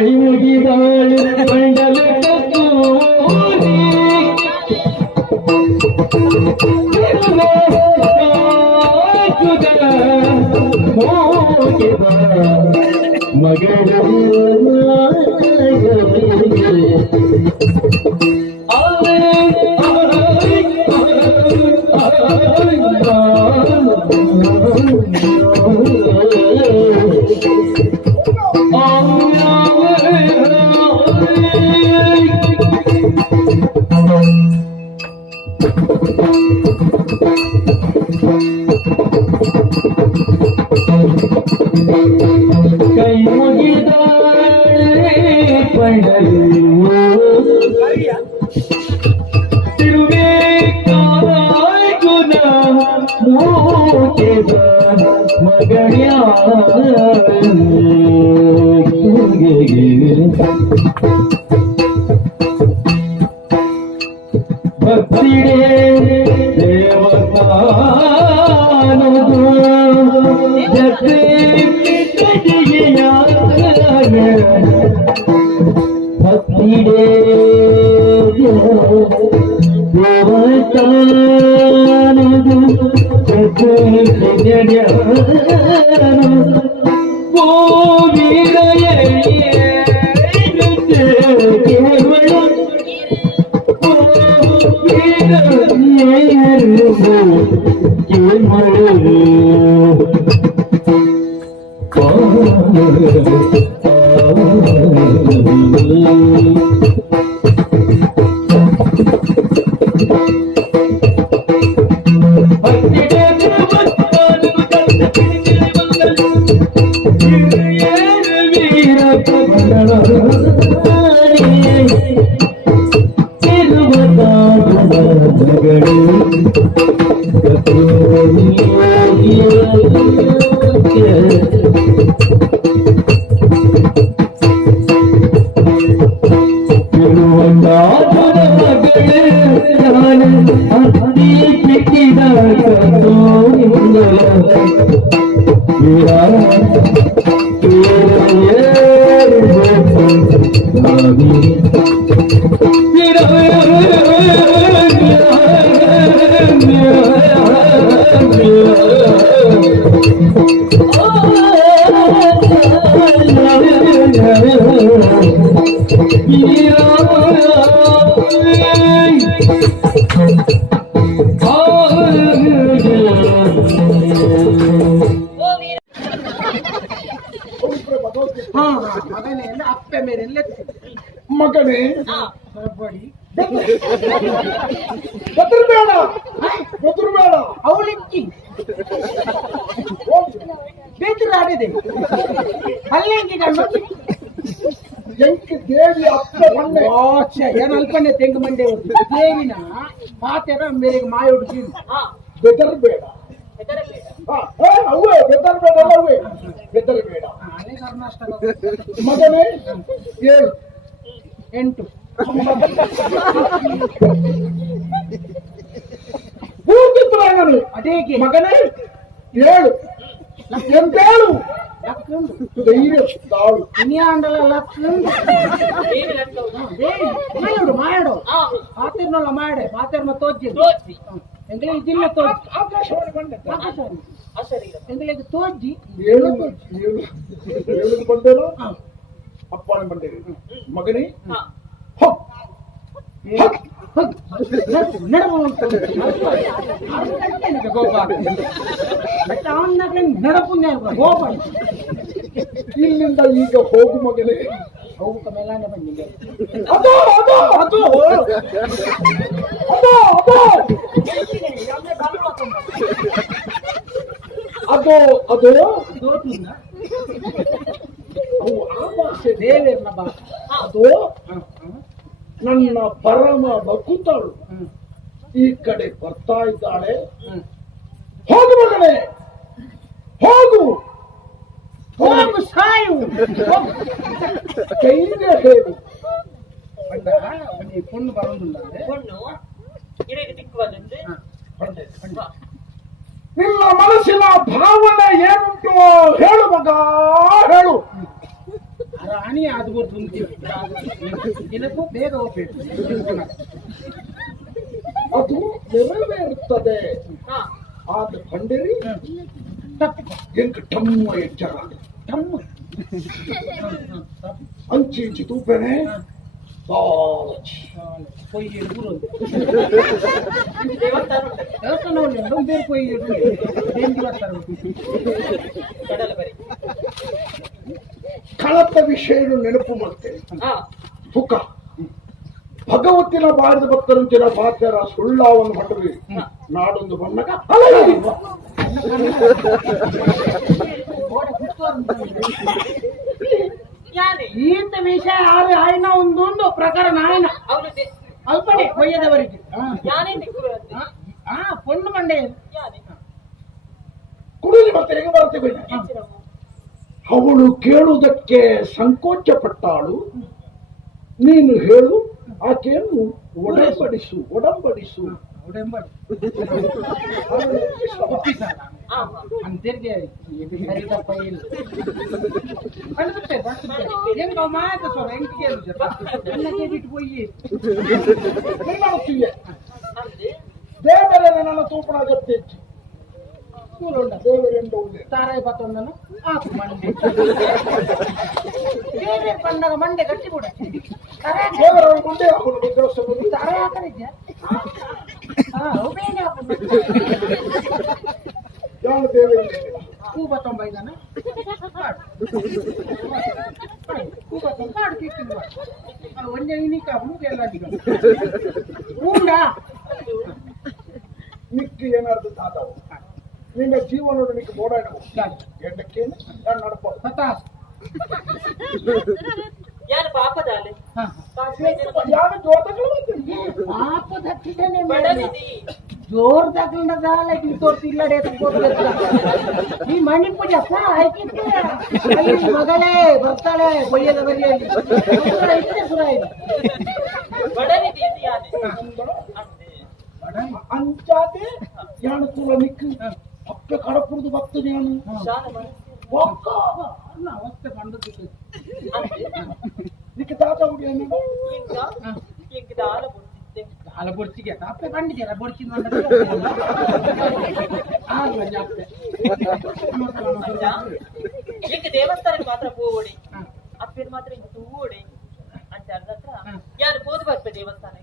ಕೈ ಮುಗಿದಾಳು ಮಂಡಲ ಮಗಳು ಕೈ ಮುಗಿದಾಳೆ ಪಂಡಲು ತಿರುವೆ ಕಾಗುಣ ಮೂಕೆದ ಮಗಣ್ಯ ಭಕ್ತಿಡೆ ದೇವತಾನದು ಜತೆ ಭಕ್ತಿಡೆ ದೇವತಾನದು ಜತೆ ಮಗನೇ ಬೇಡ ಅವಳಿಕ್ಕಿ ಬೇಜಾರಾಗಿದೆ ಅಲ್ಲಂಗಿ ಎಂಕ ದೇವಿ ಅಪ್ಪ ಬಂದೆ ಏನ್ ಅಲ್ಪನೆ ತೆಂಗು ಮಂಡೆ ದೇವಿನ ಮಾತೆರ ಮೇರೆಗೆ ಮಾಯ ಹುಡುಗಿ ಬೆದರ್ಬೇಡ ಅವೇ ಬೆದರ್ಬೇಡ ಅವೇ ಬೆದರ್ಬೇಡ ಮಗನೇ 8 ಪೂರ್ತಿ ಪ್ರಾಣನು ಅದೇಗೆ ಮಗನೇ 7 ಎಂತೇಳು ಧೈರ್ಯ ತಾಳು ಇನ್ಯಾಂಡಲ ಮಾಯಡು ಮಾಯಡು ಪಾತಿರ್ನಲ್ಲ ಮಾಯಡೆ ಪಾತಿರ್ನ ತೋಜಿ ಎಂಗಲೇ ಇದಿಲ್ಲ ತೋಜಿ ಆಕಾಶವಾಣಿ ಬಂದೆ ಎಂಗಲೇ ತೋಜಿ 7 ಬಂದೇನು ಅಪ್ಪನ ಬಂದೆ ಮಗನೇ ಇಲ್ಲಿಂದ ಈಗ ಹೋಗು ಮಗನೇ ಹೋಗುತ್ತ ಮೇಲಾನೆ ಬಂದಿದೆ ಅದು ದೇವೇರ್ನ ಭಾಷೆ ಅದು ನನ್ನ ಪರಮ ಭಕುತಳು ಈ ಕಡೆ ಬರ್ತಾ ಇದ್ದಾಳೆ. ಹೋಗು ಮಗನೇ ಹೋಗು ಹೋಗು ಸಾಯು ಕೈಗೆ ಹೇಳು பொண்ணு பறந்துள்ள ನಿನ್ನ ಮನಸ್ಸಿನ ಭಾವನೆ ಏನುಂಟು ಹೇಳು ಮಗ ಹೇಳು. ರಾಣಿ ಆಗ್ಬೋದು ಇದಕ್ಕೂ ಬೇಗ ಹೋಗ್ಬೇಕು. ಅದು ನೆರವೇರುತ್ತದೆ. ಆದ ಕಂಡಿರಿ ಎಂಕ ಟಮ್ಮ ಎಚ್ಚರ ತಮ್ಮ ಅಂಚಿ ಇಂಚಿ ತೂಪೇನೆ పొయ్యి దేవస్థానం ఉండడం పేరు పొయ్యి దేనికి వస్తారు ಕಳಪ ವಿಷಯ ನೆನಪು ಮಾಡ್ತೇನೆ. ಪುಕ್ಕ ಭಗವತಿನ ಬಾರಿದ ಭಕ್ತರಂತಿನ ಬಾತ್ಯರ ಸುಳ್ಳಾವನ್ನು ಹೊಟ್ಟರಿ ನಾಡೊಂದು ಬಣ್ಣಗ ఇంత విషయం ఆయన ఉందో ప్రకారం ఆయన అల్పడి పోయేదవరికి పొండు మండే ಕುಡಿಲಿ ಮತ್ತೆ ಹೇಗೆ ಬರ್ತೇವೆ. ಅವಳು ಕೇಳುವುದಕ್ಕೆ ಸಂಕೋಚ ಪಟ್ಟಾಳು. ನೀನು ಹೇಳು, ಆಕೆಯನ್ನು ಒಡಂಬಡಿಸು ಒಡಂಬಡಿಸು. ಅಂತಿರ್ಗೆ ಹೆಂಗ ಮಾತ ಸೋರ ಹೆಂಗೆ ಬಿಟ್ಟು ಹೋಗಿ ದೇವರೇ ನನ್ನ ತೂಪಣ ಗತ್ತೆ ದೇವರೆಂದು ತಾರಾಯಿ ಪತ್ತೊಂದನು ಆಕು ಮಂಡೆ ದೇವರ ಬಂದಾಗ ಮಂಡೆ ಗಟ್ಟಿ ಕೂಡ ದೇವರ ಮುಂದೆ ಅವನು ವಿಗ್ರಹ ತಾರಾಯಿ ಹಾಕಲಿದ್ಯಾ ಯಾರು ದೇವರ ಹೂ ಬತ್ತೊಂಬ ಇದ್ದಾನ ಹೂ ಬತ್ತೊಂಬ ಕಾಡು ಕಿಕ್ಕಿಲ್ವ ಒಂದೇ ಇನಿಕ ಹೂಗೆ ಎಲ್ಲ ಹೂಂಡ ನಿಕ್ಕೆ ಏನಾದ್ರು ತಾತವು ನಿನ್ನ ಜೀವನೋಡು ನಿಕ್ಕೆ ಓಡಾಡವು ಎಂಡಕ್ಕೇನು ನಾನು ನಡಪ ಹತಾಸ್ ಯಾರು ಪಾಪದಾಲೆ ಯಾರು ಜೋತಗಳು ಪಾಪ ದಕ್ಕಿದ್ದೇನೆ ಜೋರ್ ತಗೊಂಡದಾಲ ತೋರ್ಸಿಲ್ಲ ಈ ಮಣಿ ಪೂಜೆ ಮಗಳೇ ಬರ್ತಾಳೆ ಕೊಯ್ಯದ ಬರಿಯಲ್ಲಿ ಸುರ ಇದೆ ಅಂಚಾದೆ ಯಾನು ತುಲ ನಿಕ್ಕು ಅಪ್ಪೆ ಕಡಪುರದು ಭಕ್ತ ಯಾನು ಅವಸ್ಥೆ ಕಂಡು ನಿಕ್ಕೆ ತಾತ ಹುಡಿ ಹಾಲ ಬೊಡ್ಚಿಗೆ ಅಪ್ಪೆ ಕಂಡಿದ್ದೀರ ಬೊಡ್ಚಿ ಈಗ ದೇವಸ್ಥಾನಕ್ಕೆ ಮಾತ್ರ ಹೋಗೋಡಿ ಅಪ್ಪೇರು ಮಾತ್ರ ಹಿಂಗ ತೂಗೋಡಿ ಅಂತ ಅರ್ಧತ್ರ ಯಾರು ಹೋದ್ ಬರ್ತೆ ದೇವಸ್ಥಾನ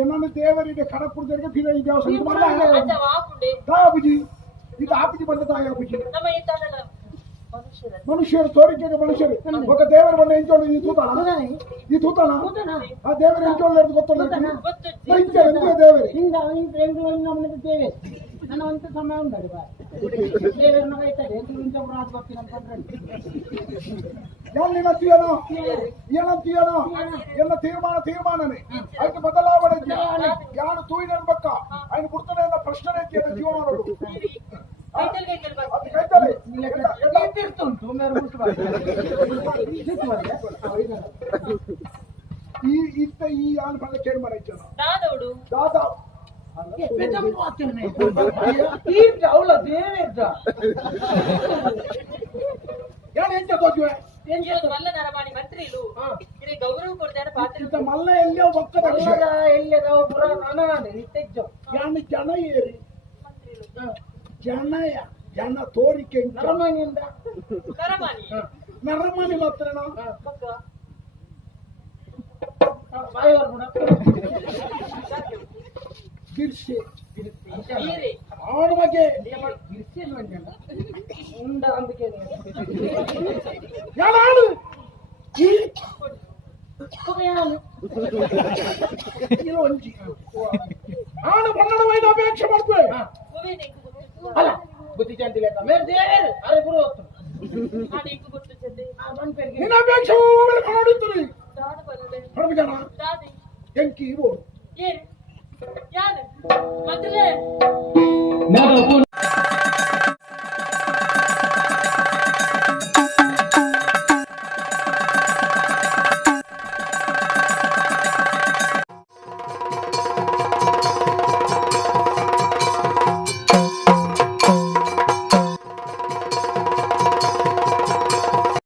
ಏನನ್ನು ದೇವರಿಗೆ ಕಡಪುರದವರಿಗೆ ಫಿರ ಈ ದೇವಸ್ಥಾನ ಆಪುಜಿ ಇದು ಆಪುಜಿ ಬಂದ ತಾಯಿ ಆಪುಜಿ ನಮ್ಮ ಇದ್ದಾಗಲ್ಲ ಮನುಷ್ಯರು ತೋರಿಕೆಗೆ ಮನುಷ್ಯರು ఒక ದೇವರು ಬಂದ ಎಂಚೋಳು ಈ ತೂತಾಳ ಆ ದೇವರು ಎಂಚೋಳು ಗೊತ್ತಲ್ಲ ದೇವರೇ ದೇವೆ ನನ್ನ ಒಂದು ಸಮಯ ಉಂಟು ದೇವರನ್ನ ಬೈತಾರೆ ಎಂತ ರಾಜ ಬರ್ತೀನಿ ಅನ್ಕೊಂಡ್ರೆ ಏನಂತೀಯನೋ ಏನಂತೀಯನೋ ಎಲ್ಲ ತೀರ್ಮಾನನೇ ಅದಕ್ಕೆ ಬದಲಾವಣೆ ಯಾರು ತೂಯಿನ ಅನ್ಬೇಕ ఆయన ಬಿಡ್ತಾನೆ ಅನ್ನೋ ಪ್ರಶ್ನೆ ಜೀವನ ನೋಡು ಈ ಆನ್ ಬಂದ ಕೇಳಿ ಮಾಡೈತೆ ದಾದೋಡು ದಾದಾ ಅವಳ ದೇವೇದ ಎಂತ ತೋಜುವೆ ಮಲ್ಲ ನರಮಾಣಿ ಮಂತ್ರಿಲು ಗೌರವ ಕೊಡ್ತಾರೆ ಪಾತ್ರ ಮಲ್ಲ ಎಲ್ಲೋ ಒಕ್ಕದ ಎಲ್ಲದ ಪುರ ಇತ್ತೆಜ್ಜು ಯಾನು ಜನ ಏರಿ ಜನ ತೋರಿಕೆ ನರಮನಿಯಿಂದ ನರಮನಿ ಮಾತ್ರನಾ ಬಾಯಿವರ್ ಕೂಡ ಗಿರ್ಸೆ ಹೀರೆ ಆಡ ಬಗ್ಗೆ ಗಿರ್ಸೆ ಉಂಡ ಅಂದಕ್ಕೆ ಯಾರು ಒಂಜಿ ಆಡ ಬಣ್ಣದ ವೈದ ಅಪೇಕ್ಷೆ ಮಾಡ್ತೇವೆ ಅಲ್ಲ ಬುದ್ಧಿ ಚಂದಿಲ್ಲ ಮೇರೆ ದೇವರು ಅರೆ ಗುರು ನಿನ್ನ ಅಪೇಕ್ಷೆ ನೋಡುತ್ತೀರಿ ಹೊರಬಿಜಾನ ಎಂಕಿ ಇವರು ಯಾರು ಮೊದಲೇ